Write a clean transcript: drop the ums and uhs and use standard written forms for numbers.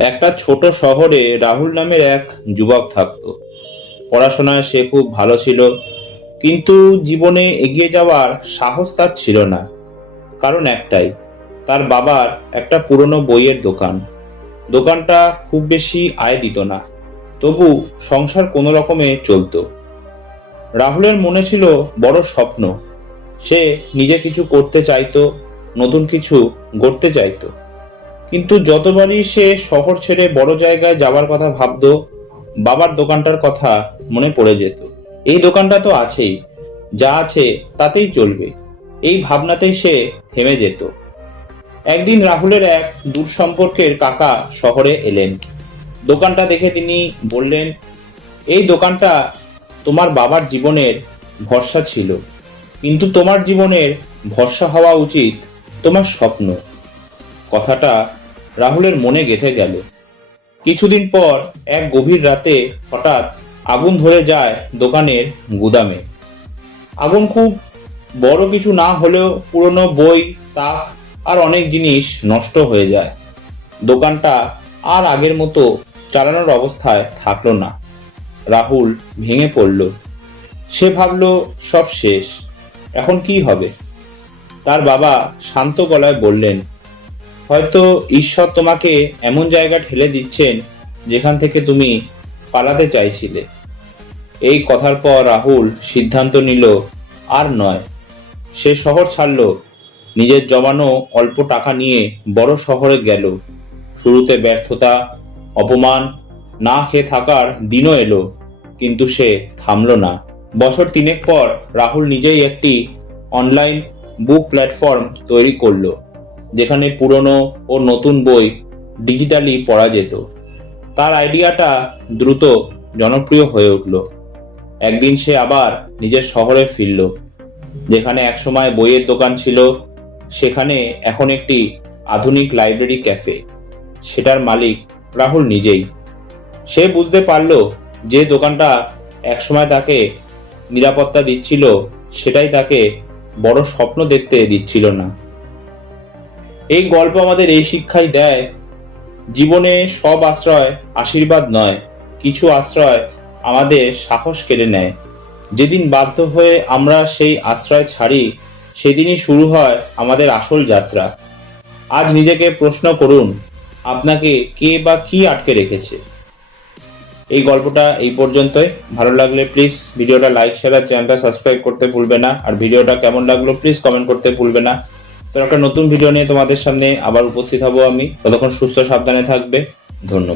একটা ছোট শহরে রাহুল নামের এক যুবক থাকতো। পড়াশোনায় সে খুব ভালো ছিল, কিন্তু জীবনে এগিয়ে যাওয়ার সাহস তার ছিল না। কারণ একটাই, তার বাবার একটা পুরনো বইয়ের দোকান। দোকানটা খুব বেশি আয় দিত না, তবু সংসার কোনো রকমে চলতো। রাহুলের মনে ছিল বড় স্বপ্ন। সে নিজে কিছু করতে চাইতো, নতুন কিছু গড়তে চাইতো। কিন্তু যতবারই সে শহর ছেড়ে বড় জায়গায় যাবার কথা ভাবতো, বাবার দোকানটার কথা মনে পড়ে যেত। এই দোকানটা তো আছেই, যা আছে তাতেই চলবে, এই ভাবনাতেই সে থেমে যেত। একদিন রাহুলের এক দূর সম্পর্কের কাকা শহরে এলেন। দোকানটা দেখে তিনি বললেন, এই দোকানটা তোমার বাবার জীবনের ভরসা ছিল, কিন্তু তোমার জীবনের ভরসা হওয়া উচিত তোমার স্বপ্ন। কথাটা রাহুলের মনে গেঁথে গেল। কিছুদিন পর এক গভীর রাতে হঠাৎ আগুন ধরে যায় দোকানের গুদামে। আগুন খুব বড় কিছু না হলেও পুরনো বই, তাক আর অনেক জিনিস নষ্ট হয়ে যায়। দোকানটা আর আগের মতো চালানোর অবস্থায় থাকলো না। রাহুল ভেঙে পড়ল। সে ভাবল, সব শেষ, এখন কি হবে? তার বাবা শান্ত গলায় বললেন, হয়তো ঈশ্বর তোমাকে এমন জায়গা ঠেলে দিচ্ছেন যেখান থেকে তুমি পালাতে চাইছিলে। এই কথার পর রাহুল সিদ্ধান্ত নিল, আর নয়। সে শহর ছাড়ল, নিজের জমানো অল্প টাকা নিয়ে বড় শহরে গেল। শুরুতে ব্যর্থতা, অপমান, না খেয়ে থাকার দিনও এলো, কিন্তু সে থামল না। বছর তিনেক পর রাহুল নিজেই একটি অনলাইন বুক প্ল্যাটফর্ম তৈরি করলো, যেখানে পুরনো ও নতুন বই ডিজিটালি পড়া যেত। তার আইডিয়াটা দ্রুত জনপ্রিয় হয়ে উঠল। একদিন সে আবার নিজের শহরে ফিরল। যেখানে একসময় বইয়ের দোকান ছিল, সেখানে এখন একটি আধুনিক লাইব্রেরি ক্যাফে। সেটার মালিক রাহুল নিজেই। সে বুঝতে পারল, যে দোকানটা একসময় তাকে নিরাপত্তা দিচ্ছিল, সেটাই তাকে বড় স্বপ্ন দেখতে দিচ্ছিল না। এই গল্প আমাদের এই শিক্ষাই দেয়, জীবনে সব আশ্রয় আশীর্বাদ নয়, কিছু আশ্রয় আমাদের সাহস কেড়ে নেয়। যেদিন বাধ্য হয়ে আমরা সেই আশ্রয় ছাড়ি, সেদিনই শুরু হয় আমাদের আসল যাত্রা। আজ নিজেকে প্রশ্ন করুন, আপনাকে কে বা কি আটকে রেখেছে? এই গল্পটা এই পর্যন্তই। ভালো লাগলে প্লিজ ভিডিওটা লাইক, শেয়ার আর চ্যানেলটা সাবস্ক্রাইব করতে ভুলবে না। আর ভিডিওটা কেমন লাগলো প্লিজ কমেন্ট করতে ভুলবে না। তো একটা নতুন ভিডিও নিয়ে তোমাদের সামনে আবার উপস্থিত হব আমি। ততক্ষণ সুস্থ সাবধানে থাকবে। ধন্যবাদ।